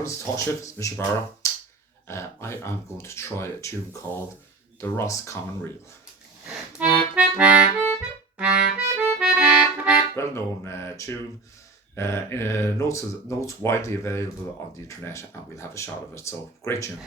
for this talk shit, Mr. Barra, I am going to try a tune called the Roscommon Reel. Well known tune. Notes widely available on the internet, and we'll have a shot of it. So, great tune.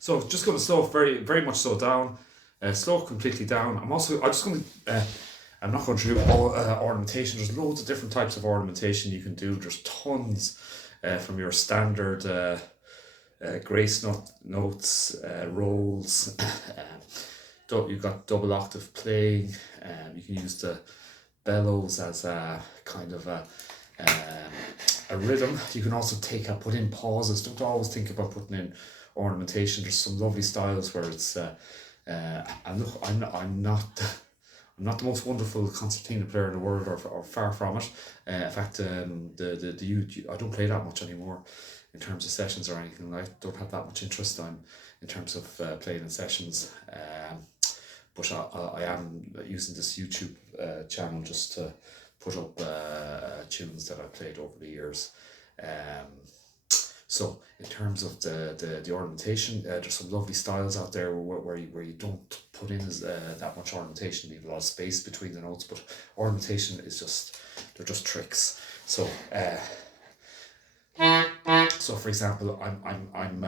So just going to slow very, very much slow down, slow completely down. I'm just going to, I'm not going to do all ornamentation. There's loads of different types of ornamentation you can do. There's tons from your standard grace notes, rolls. You've got double octave playing. You can use the bellows as a kind of a rhythm. You can also put in pauses. Don't always think about putting in ornamentation. There's some lovely styles where it's and look, I'm not the most wonderful concertina player in the world, or far from it. In fact, I don't play that much anymore in terms of sessions or anything. I don't have that much interest in terms of playing in sessions. But I am using this YouTube channel just to put up tunes that I played over the years. So in terms of the ornamentation, there's some lovely styles out there where you don't put in that much ornamentation, leave a lot of space between the notes, but ornamentation is they're just tricks. So so for example, I'm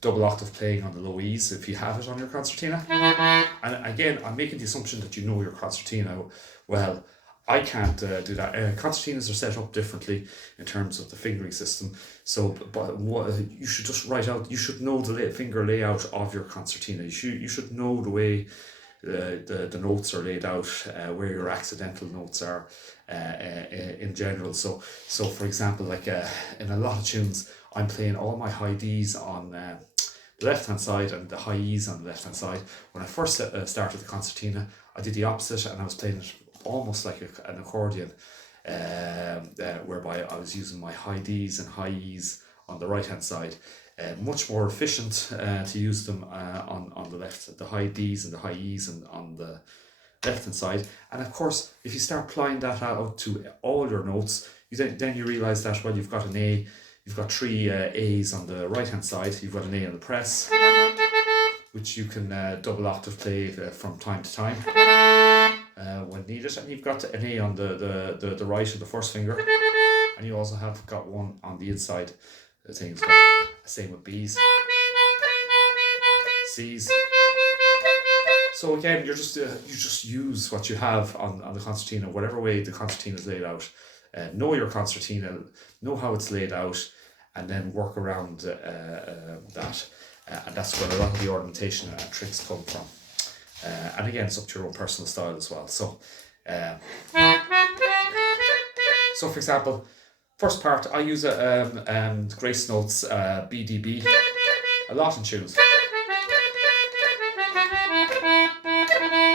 double octave playing on the low E's if you have it on your concertina, and again I'm making the assumption that you know your concertina well. I can't do that. Concertinas are set up differently in terms of the fingering system. So, but you should just write out. You should know the finger layout of your concertina. You should know the way the notes are laid out, where your accidental notes are in general. So for example, like in a lot of tunes, I'm playing all my high Ds on the left hand side and the high E's on the left hand side. When I first started the concertina, I did the opposite, and I was playing it almost like an accordion, whereby I was using my high Ds and high E's on the right hand side. Much more efficient to use them on the left, the high Ds and the high E's and on the left hand side. And of course, if you start applying that out to all your notes, then you realize that, well, you've got an A, you've got three A's on the right hand side, you've got an A on the press, which you can double octave play from time to time when needed, and you've got an A on the right of the first finger, and you also have got one on the inside things. Same with B's, C's. So again, you just use what you have on the concertina, whatever way the concertina is laid out. Know your concertina, know how it's laid out, and then work around that. And that's where a lot of the ornamentation and tricks come from. And again, it's up to your own personal style as well. So, so for example, first part, I use grace notes, BDB, a lot in tunes.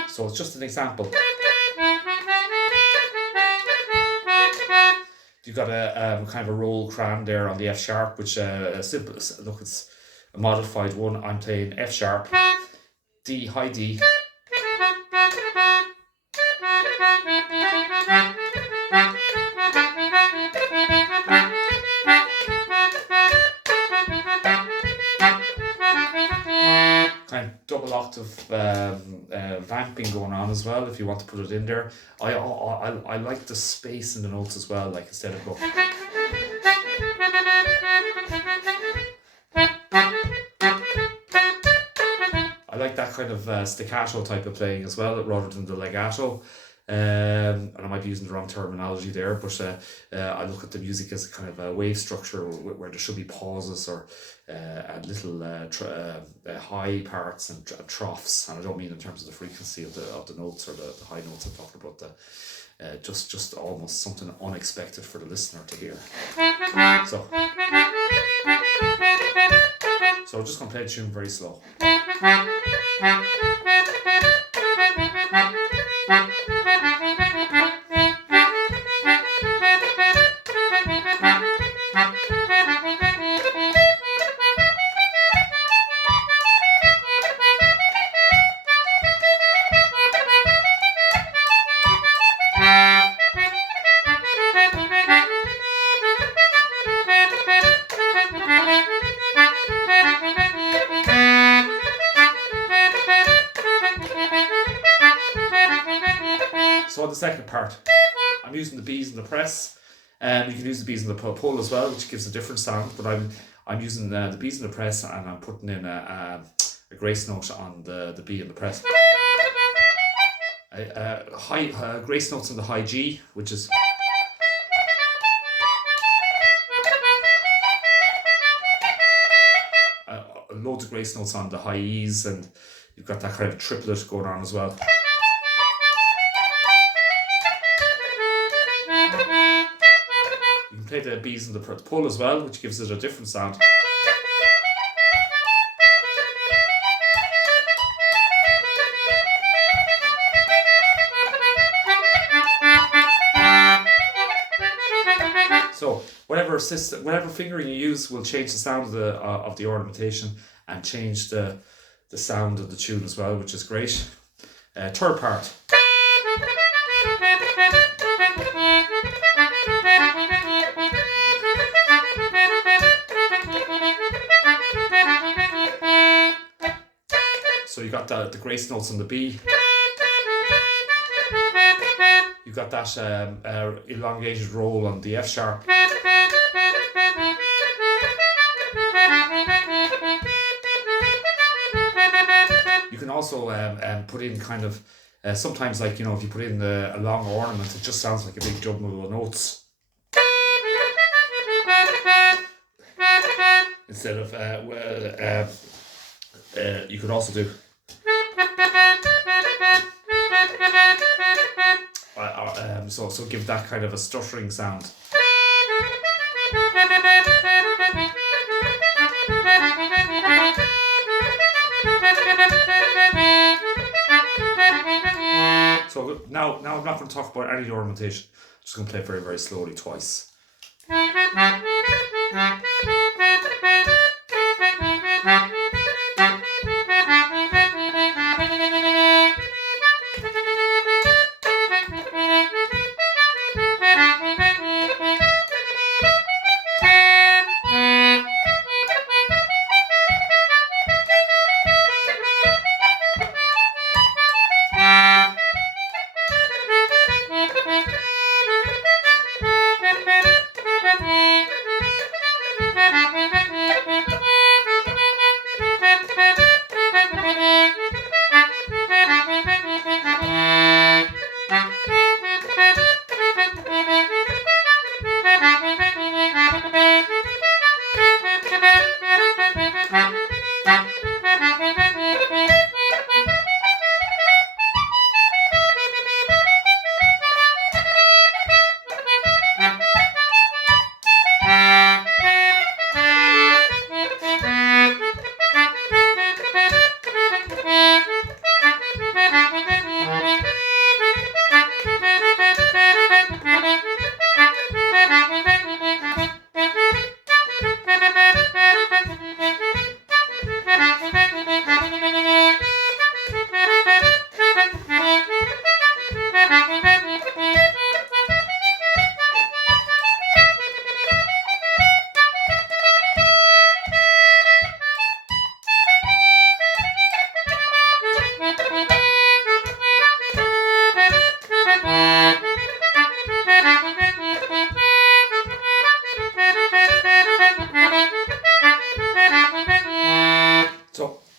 So it's just an example. You've got a kind of a roll cran there on the F sharp, which simple. Look, it's a modified one. I'm playing F sharp, D, high D. Kind of double octave vamping going on as well if you want to put it in there. I like the space in the notes as well, like instead of go. I like that kind of staccato type of playing as well, rather than the legato. And I might be using the wrong terminology there, but I look at the music as a kind of a wave structure where there should be pauses or and little high parts and troughs. And I don't mean in terms of the frequency of the notes or the high notes. I'm talking about the just almost something unexpected for the listener to hear. So I'm just going to play the tune very slow. So on the second part, I'm using the B's in the press, and you can use the B's in the pull as well, which gives a different sound. But I'm using the B's in the press, and I'm putting in a grace note on the B in the press. Grace notes on the high G, which is. Loads of grace notes on the high E's, and you've got that kind of triplet going on as well. You can play the B's in the pull as well, which gives it a different sound. So whatever fingering you use will change the sound of the ornamentation and change the sound of the tune as well, which is great. Third part. So you got the grace notes on the B. You got that elongated roll on the F sharp. You can also put in kind of sometimes, like, you know, if you put in a long ornament, it just sounds like a big jumble of notes. Instead of you could also do. So give that kind of a stuttering sound. So now I'm not going to talk about any ornamentation. I'm just going to play it very, very slowly twice.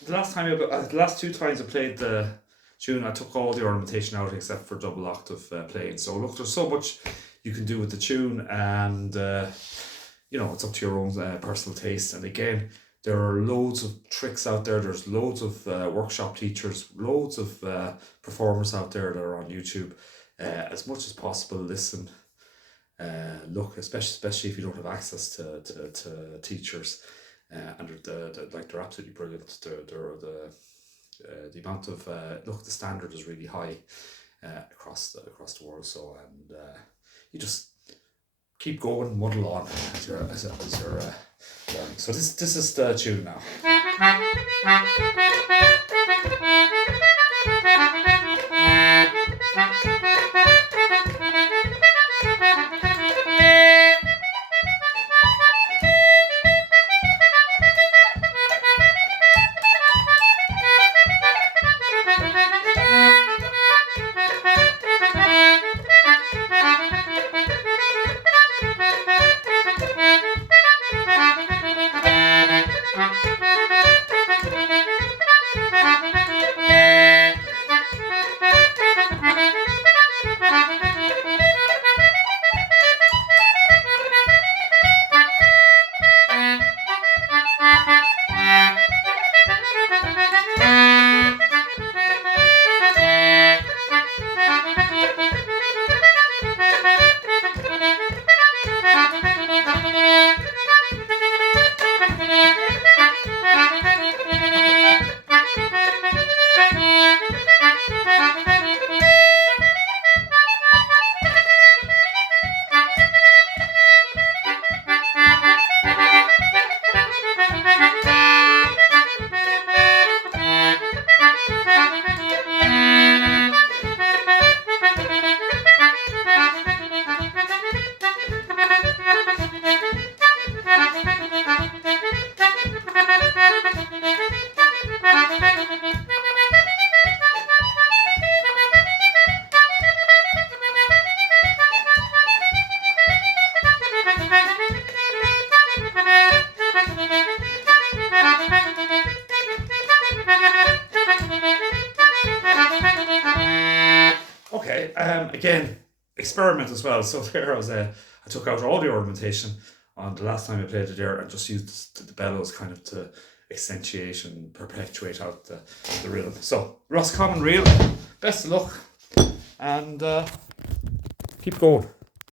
the last two times I played the tune, I took all the ornamentation out except for double octave playing. So look, there's so much you can do with the tune, and it's up to your own personal taste. And again, there are loads of tricks out there. There's loads of workshop teachers, loads of performers out there that are on YouTube. As much as possible, listen. Look, especially if you don't have access to teachers, and they're absolutely brilliant. The amount of the standard is really high across the world. So, and you just keep going, muddle on as you're learning. So this is the tune now. Okay, again, experiment as well. So there I took out all the ornamentation on the last time I played it there and just used the bellows kind of to accentuate and perpetuate out the rhythm. So, Roscommon reel, best of luck, and keep going.